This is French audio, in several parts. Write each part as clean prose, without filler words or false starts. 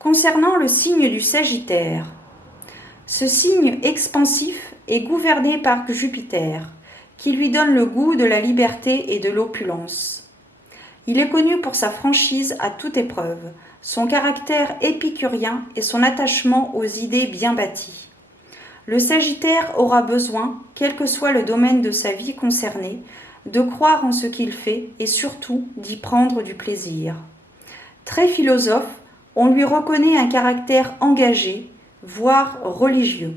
Concernant le signe du Sagittaire, ce signe expansif est gouverné par Jupiter, qui lui donne le goût de la liberté et de l'opulence. Il est connu pour sa franchise à toute épreuve, son caractère épicurien et son attachement aux idées bien bâties. Le Sagittaire aura besoin, quel que soit le domaine de sa vie concerné, de croire en ce qu'il fait et surtout d'y prendre du plaisir. Très philosophe, on lui reconnaît un caractère engagé, voire religieux.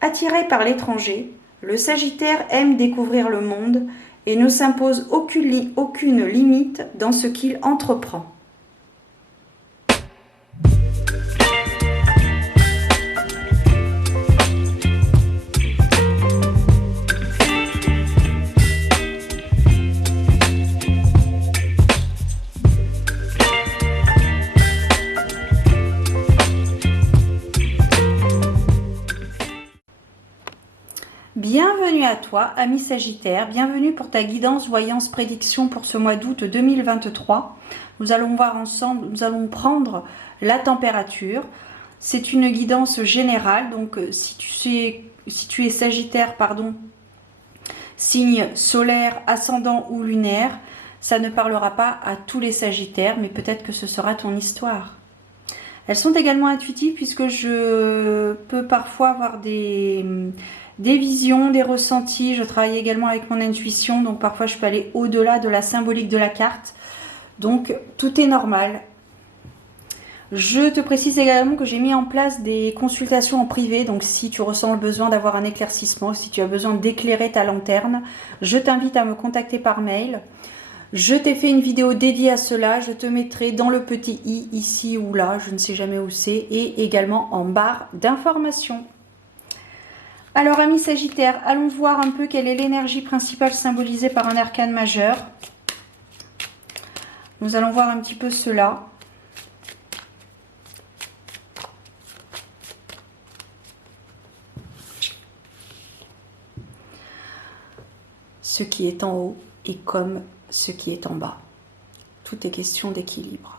Attiré par l'étranger, le Sagittaire aime découvrir le monde et ne s'impose aucune limite dans ce qu'il entreprend. Bienvenue à toi, ami Sagittaire, bienvenue pour ta guidance, voyance, prédiction pour ce mois d'août 2023. Nous allons voir ensemble, nous allons prendre la température. C'est une guidance générale, donc si tu es Sagittaire, signe solaire, ascendant ou lunaire, ça ne parlera pas à tous les Sagittaires, mais peut-être que ce sera ton histoire. Elles sont également intuitives puisque je peux parfois avoir des visions, des ressentis. Je travaille également avec mon intuition, donc parfois je peux aller au-delà de la symbolique de la carte. Donc tout est normal. Je te précise également que j'ai mis en place des consultations en privé, donc si tu ressens le besoin d'avoir un éclaircissement, si tu as besoin d'éclairer ta lanterne, je t'invite à me contacter par mail. Je t'ai fait une vidéo dédiée à cela, je te mettrai dans le petit i ici ou là, je ne sais jamais où c'est, et également en barre d'informations. Alors amis Sagittaire, allons voir un peu quelle est l'énergie principale symbolisée par un arcane majeur. Nous allons voir un petit peu cela. Ce qui est en haut est comme ce qui est en bas. Tout est question d'équilibre.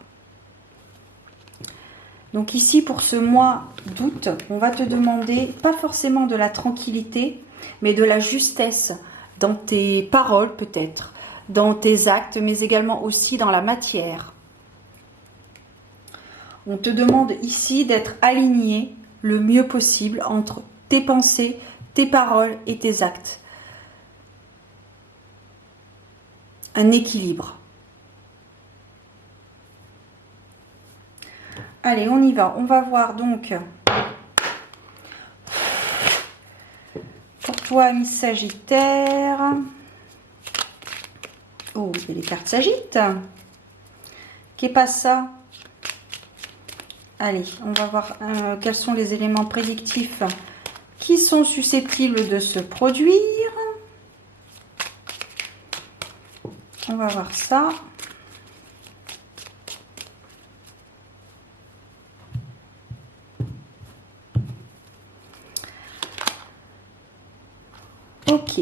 Donc ici, pour ce mois d'août, on va te demander, pas forcément de la tranquillité, mais de la justesse dans tes paroles peut-être, dans tes actes, mais également aussi dans la matière. On te demande ici d'être aligné le mieux possible entre tes pensées, tes paroles et tes actes. Un équilibre. Allez, on y va. On va voir donc pour toi, Miss Sagittaire. Oh, il y a les cartes s'agitent. Qu'est pas ça? Allez, on va voir quels sont les éléments prédictifs qui sont susceptibles de se produire. On va voir ça. Ok.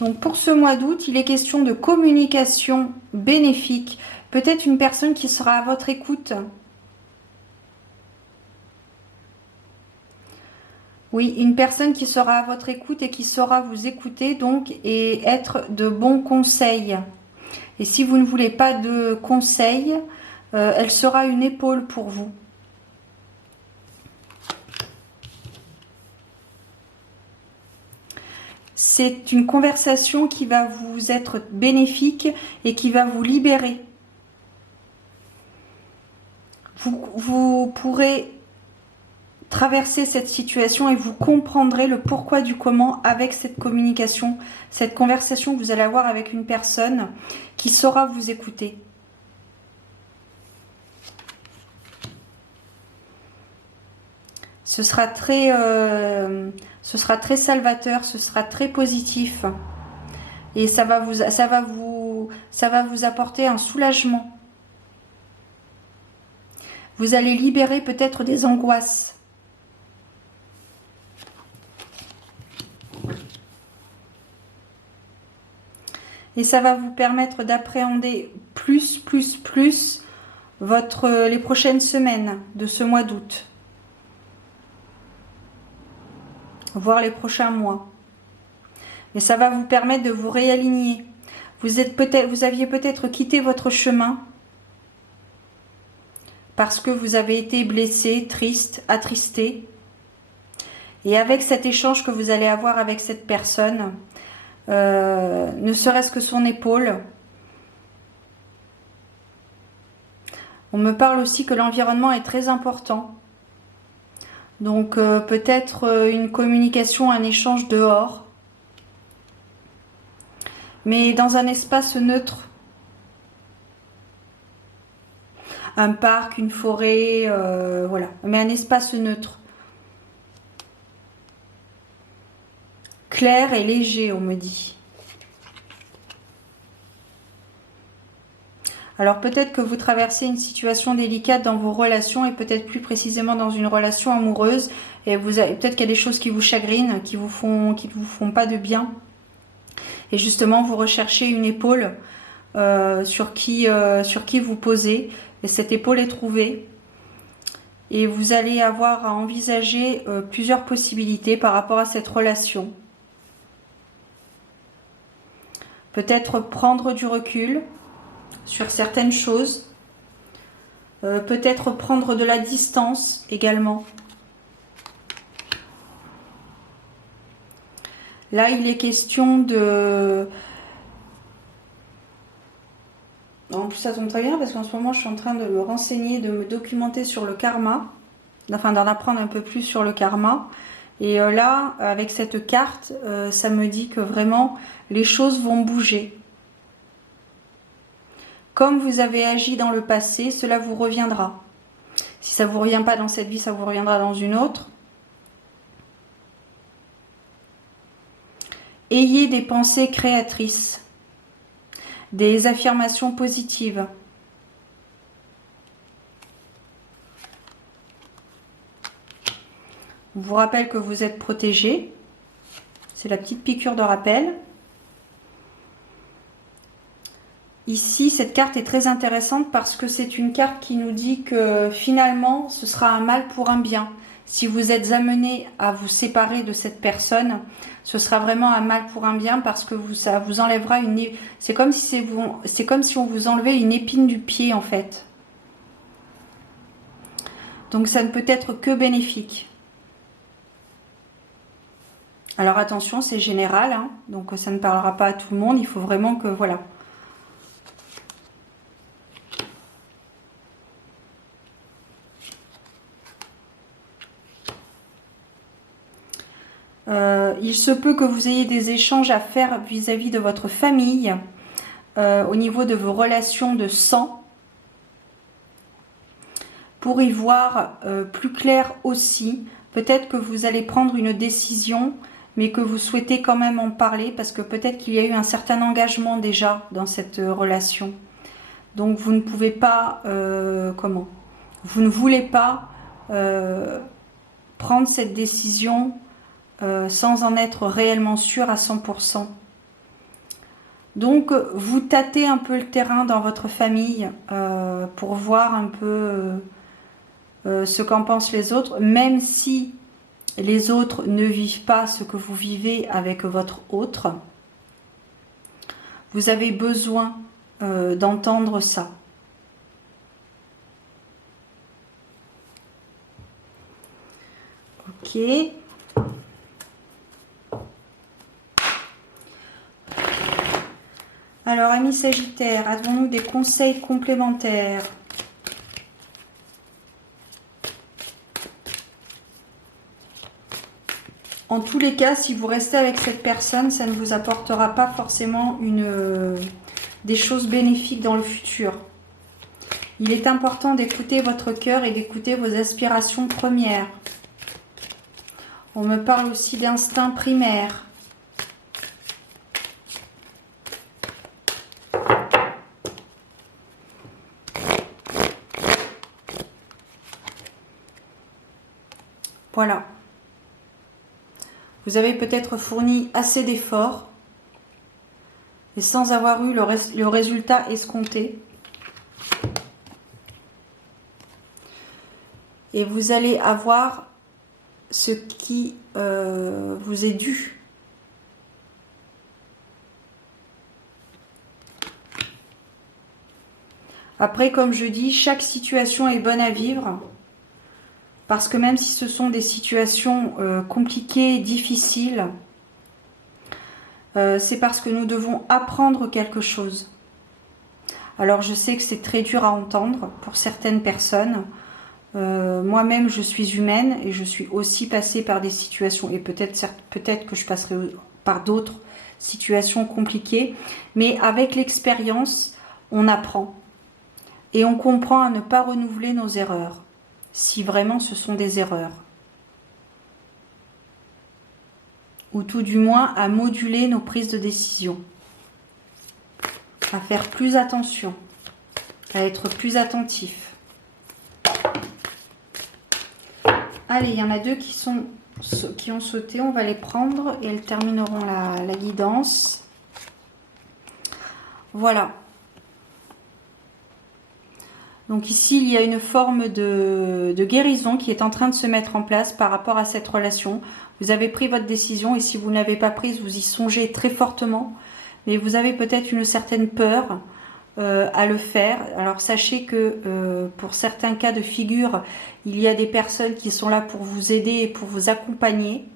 Donc pour ce mois d'août, il est question de communication bénéfique. Peut-être une personne qui sera à votre écoute. Oui, une personne qui sera à votre écoute et qui saura vous écouter donc et être de bons conseils. Et si vous ne voulez pas de conseils, elle sera une épaule pour vous. C'est une conversation qui va vous être bénéfique et qui va vous libérer. Vous pourrez traverser cette situation et vous comprendrez le pourquoi du comment avec cette communication, cette conversation que vous allez avoir avec une personne qui saura vous écouter. Ce sera très salvateur, ce sera très positif et ça va vous apporter un soulagement. Vous allez libérer peut-être des angoisses. Et ça va vous permettre d'appréhender plus les prochaines semaines de ce mois d'août. Voire les prochains mois. Et ça va vous permettre de vous réaligner. Vous aviez peut-être quitté votre chemin parce que vous avez été blessé, triste, attristé. Et avec cet échange que vous allez avoir avec cette personne, ne serait-ce que son épaule, on me parle aussi que l'environnement est très important. Donc peut-être une communication, un échange dehors, mais dans un espace neutre. Un parc, une forêt, voilà, mais un espace neutre. Clair et léger, on me dit. Alors peut-être que vous traversez une situation délicate dans vos relations et peut-être plus précisément dans une relation amoureuse. Et peut-être qu'il y a des choses qui vous chagrinent, qui vous font pas de bien. Et justement, vous recherchez une épaule sur qui vous posez. Et cette épaule est trouvée. Et vous allez avoir à envisager plusieurs possibilités par rapport à cette relation. Peut-être prendre du recul sur certaines choses. Peut-être prendre de la distance également. Là, il est question de... En plus, ça tombe très bien parce qu'en ce moment, je suis en train de me renseigner, de me documenter sur le karma. Enfin, d'en apprendre un peu plus sur le karma. Et là, avec cette carte, ça me dit que vraiment, les choses vont bouger. Comme vous avez agi dans le passé, cela vous reviendra. Si ça ne vous revient pas dans cette vie, ça vous reviendra dans une autre. Ayez des pensées créatrices, des affirmations positives. On vous rappelle que vous êtes protégé. C'est la petite piqûre de rappel. Ici, cette carte est très intéressante parce que c'est une carte qui nous dit que finalement, ce sera un mal pour un bien. Si vous êtes amené à vous séparer de cette personne, ce sera vraiment un mal pour un bien parce que ça vous enlèvera une... C'est comme si on vous enlevait une épine du pied en fait. Donc ça ne peut être que bénéfique. Alors attention, c'est général, hein, donc ça ne parlera pas à tout le monde. Il faut vraiment que... Voilà. Il se peut que vous ayez des échanges à faire vis-à-vis de votre famille, au niveau de vos relations de sang, pour y voir plus clair aussi. Peut-être que vous allez prendre une décision, mais que vous souhaitez quand même en parler, parce que peut-être qu'il y a eu un certain engagement déjà dans cette relation. Donc vous ne pouvez pas, vous ne voulez pas prendre cette décision sans en être réellement sûr à 100%. Donc vous tâtez un peu le terrain dans votre famille pour voir un peu ce qu'en pensent les autres, même si les autres ne vivent pas ce que vous vivez avec votre autre. Vous avez besoin d'entendre ça. Ok. Alors, amis Sagittaires, avons-nous des conseils complémentaires? En tous les cas, si vous restez avec cette personne, ça ne vous apportera pas forcément des choses bénéfiques dans le futur. Il est important d'écouter votre cœur et d'écouter vos aspirations premières. On me parle aussi d'instinct primaire. Voilà. Vous avez peut-être fourni assez d'efforts et sans avoir eu le résultat escompté. Et vous allez avoir ce qui vous est dû. Après, comme je dis, chaque situation est bonne à vivre. Parce que même si ce sont des situations compliquées, difficiles, c'est parce que nous devons apprendre quelque chose. Alors je sais que c'est très dur à entendre pour certaines personnes. Moi-même, je suis humaine et je suis aussi passée par des situations, et peut-être que je passerai par d'autres situations compliquées. Mais avec l'expérience, on apprend. Et on comprend à ne pas renouveler nos erreurs, si vraiment ce sont des erreurs. Ou tout du moins à moduler nos prises de décision. À faire plus attention, à être plus attentif. Allez, il y en a deux qui ont sauté, on va les prendre et elles termineront la guidance. Voilà. Donc ici, il y a une forme de guérison qui est en train de se mettre en place par rapport à cette relation. Vous avez pris votre décision et si vous ne l'avez pas prise, vous y songez très fortement. Mais vous avez peut-être une certaine peur à le faire. Alors sachez que pour certains cas de figure, il y a des personnes qui sont là pour vous aider et pour vous accompagner.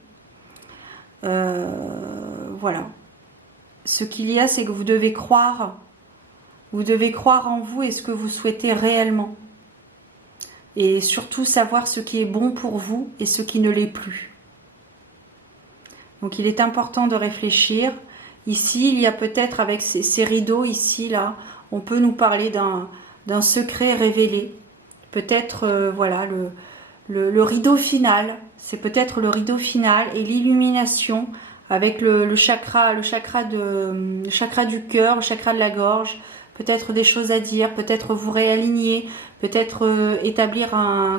Voilà. Ce qu'il y a, c'est que vous devez croire. Vous devez croire en vous et ce que vous souhaitez réellement. Et surtout savoir ce qui est bon pour vous et ce qui ne l'est plus. Donc il est important de réfléchir. Ici, il y a peut-être avec ces rideaux, ici, là, on peut nous parler d'un secret révélé. Peut-être, voilà, le rideau final. C'est peut-être le rideau final et l'illumination avec le chakra du cœur, le chakra de la gorge. Peut-être des choses à dire, peut-être vous réaligner, peut-être établir un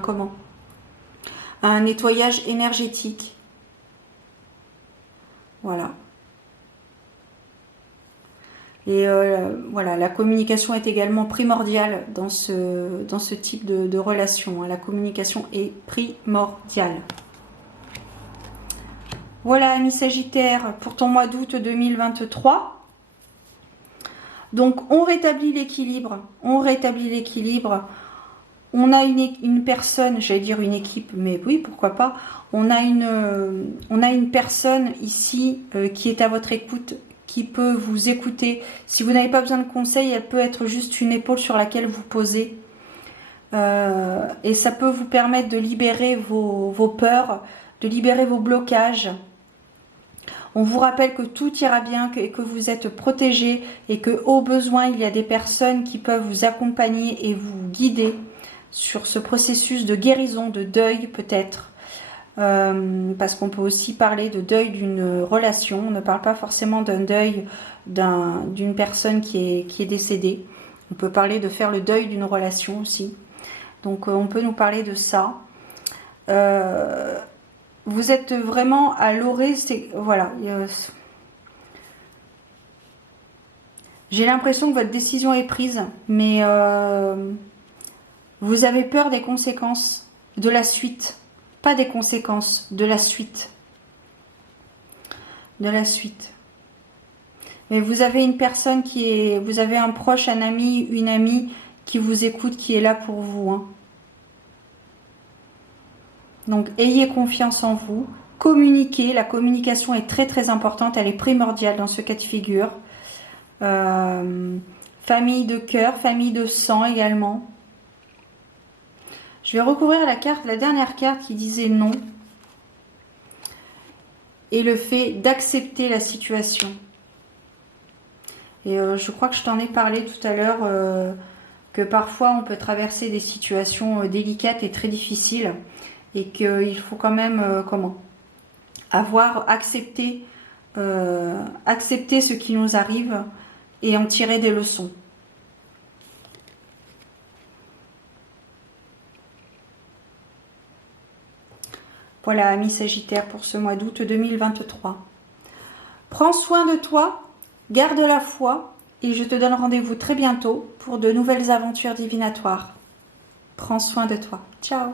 nettoyage énergétique. Voilà. Et voilà, la communication est également primordiale dans ce type de relation. La communication est primordiale. Voilà, ami Sagittaire, pour ton mois d'août 2023. Donc, on rétablit l'équilibre. On rétablit l'équilibre. On a une personne, j'allais dire une équipe, mais oui, pourquoi pas. On a une personne ici qui est à votre écoute, qui peut vous écouter. Si vous n'avez pas besoin de conseils, elle peut être juste une épaule sur laquelle vous posez. Et ça peut vous permettre de libérer vos peurs, de libérer vos blocages. On vous rappelle que tout ira bien, que vous êtes protégé et que au besoin, il y a des personnes qui peuvent vous accompagner et vous guider sur ce processus de guérison, de deuil peut-être. Parce qu'on peut aussi parler de deuil d'une relation. On ne parle pas forcément d'un deuil d'une personne qui est décédée. On peut parler de faire le deuil d'une relation aussi. Donc on peut nous parler de ça. Vous êtes vraiment à l'orée, voilà. J'ai l'impression que votre décision est prise, mais vous avez peur des conséquences, de la suite. Pas des conséquences, de la suite. De la suite. Mais vous avez une personne vous avez un proche, un ami, une amie qui vous écoute, qui est là pour vous. Hein. Donc, ayez confiance en vous. Communiquez. La communication est très très importante. Elle est primordiale dans ce cas de figure. Famille de cœur, famille de sang également. Je vais recouvrir la dernière carte qui disait non. Et le fait d'accepter la situation. Et je crois que je t'en ai parlé tout à l'heure, que parfois on peut traverser des situations délicates et très difficiles. Et qu'il faut quand même, accepter ce qui nous arrive et en tirer des leçons. Voilà, ami Sagittaire, pour ce mois d'août 2023. Prends soin de toi, Garde la foi et je te donne rendez-vous très bientôt pour de nouvelles aventures divinatoires. Prends soin de toi. Ciao.